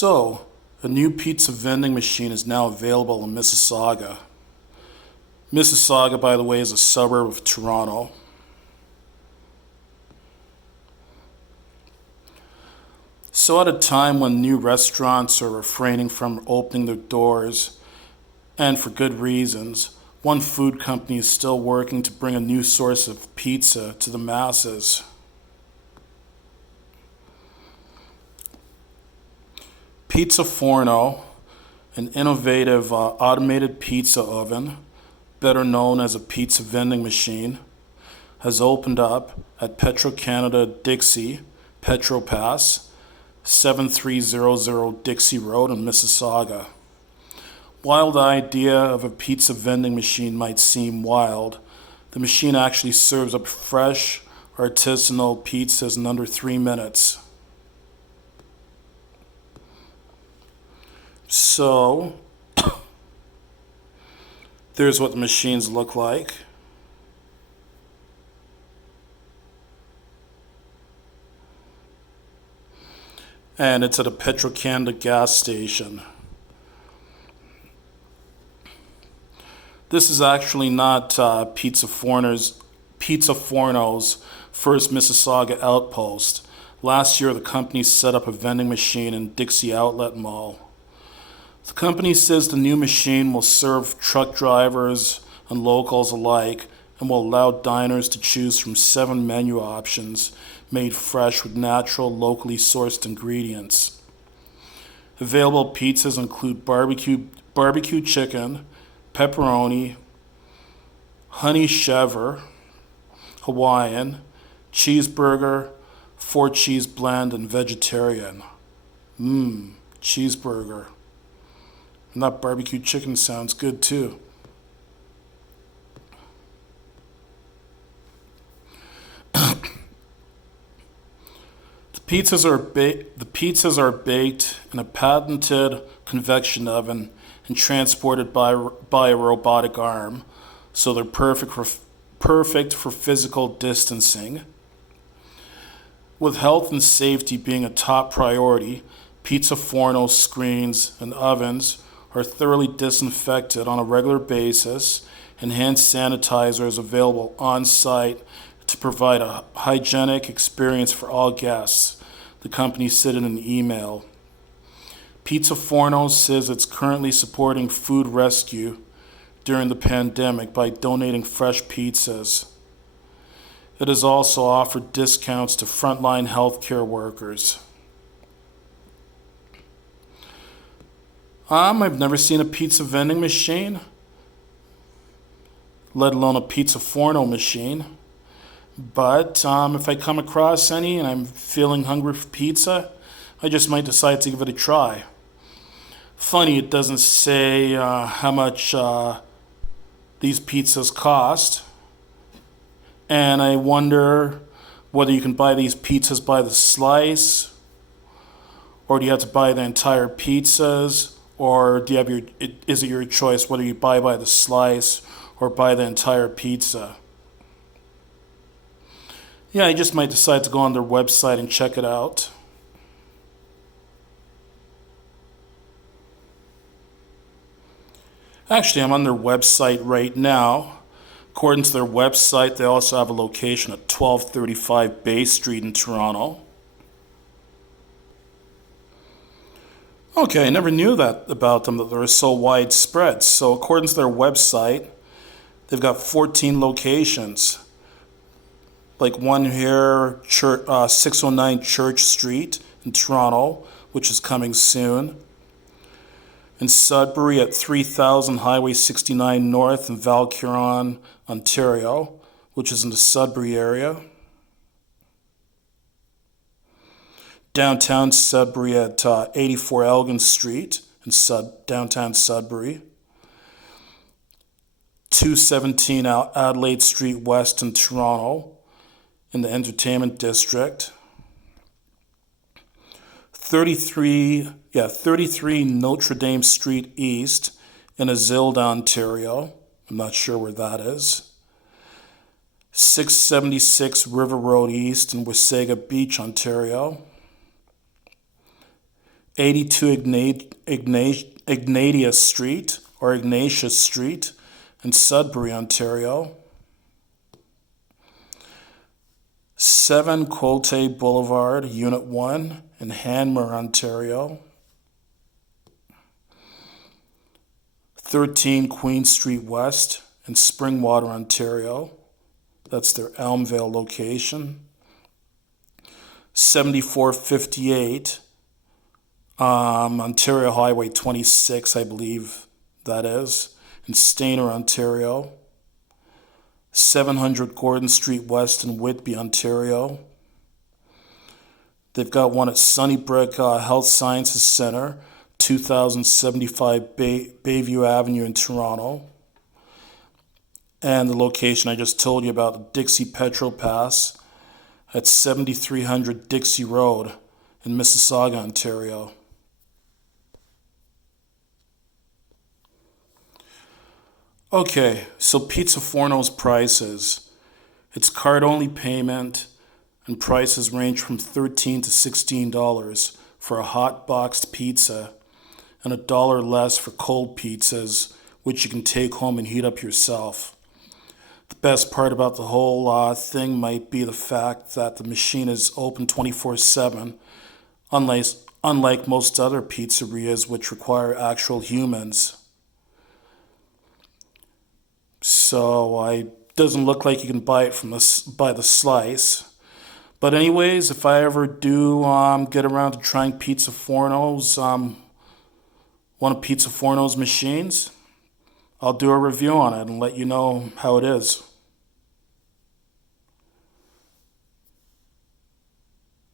So, a new pizza vending machine is now available in Mississauga. Mississauga, by the way, is a suburb of Toronto. So, at a time when new restaurants are refraining from opening their doors, and for good reasons, one food company is still working to bring a new source of pizza to the masses. Pizza Forno, an innovative automated pizza oven, better known as a pizza vending machine, has opened up at Petro Canada Dixie, Petro Pass, 7300 Dixie Road in Mississauga. While the idea of a pizza vending machine might seem wild, the machine actually serves up fresh, artisanal pizzas in under 3 minutes. So, there's what the machines look like. And it's at a Petro-Canada gas station. This is actually not Pizza Forno's first Mississauga outpost. Last year, the company set up a vending machine in Dixie Outlet Mall. The company says the new machine will serve truck drivers and locals alike and will allow diners to choose from 7 menu options made fresh with natural, locally sourced ingredients. Available pizzas include barbecue chicken, pepperoni, honey chèvre, Hawaiian, cheeseburger, 4-cheese blend, and vegetarian. Cheeseburger. And that barbecue chicken sounds good too. The pizzas are baked in a patented convection oven and transported by a robotic arm, so they're perfect for physical distancing. With health and safety being a top priority, Pizza Forno screens and ovens are thoroughly disinfected on a regular basis, and hand sanitizer is available on site to provide a hygienic experience for all guests, the company said in an email. Pizza Forno says it's currently supporting food rescue during the pandemic by donating fresh pizzas. It has also offered discounts to frontline healthcare workers. I've never seen a pizza vending machine, let alone a Pizza Forno machine. But if I come across any and I'm feeling hungry for pizza, I just might decide to give it a try. Funny, it doesn't say how much these pizzas cost. And I wonder whether you can buy these pizzas by the slice, or do you have to buy the entire pizzas, or is it your choice whether you buy by the slice or buy the entire pizza? Yeah, I just might decide to go on their website and check it out. Actually, I'm on their website right now. According to their website, they also have a location at 1235 Bay Street in Toronto. Okay, I never knew that about them, that they were so widespread. So according to their website, they've got 14 locations. Like one here, 609 Church Street in Toronto, which is coming soon. In Sudbury at 3000 Highway 69 North in Huron, Ontario, which is in the Sudbury area. Downtown Sudbury at 84 Elgin Street in downtown Sudbury. 217 Adelaide Street West in Toronto in the Entertainment District. 33 Notre Dame Street East in Azilda, Ontario. I'm not sure where that is. 676 River Road East in Wasaga Beach, Ontario. 82 Ignatius Street or Ignatius Street in Sudbury, Ontario. 7 Cote Boulevard, Unit 1 in Hanmer, Ontario. 13 Queen Street West in Springwater, Ontario. That's their Elmvale location. 7458 Ontario Highway 26, I believe that is, in Stayner, Ontario. 700 Gordon Street West in Whitby, Ontario. They've got one at Sunnybrook Health Sciences Center, 2075 Bayview Avenue in Toronto. And the location I just told you about, the Dixie Petro Pass at 7300 Dixie Road in Mississauga, Ontario. Okay, so Pizza Forno's prices. It's card-only payment, and prices range from $13 to $16 for a hot boxed pizza, and $1 less for cold pizzas, which you can take home and heat up yourself. The best part about the whole thing might be the fact that the machine is open 24/7, unlike most other pizzerias which require actual humans. So it doesn't look like you can buy it by the slice. But anyways, if I ever do get around to trying Pizza Forno's, one of Pizza Forno's machines, I'll do a review on it and let you know how it is.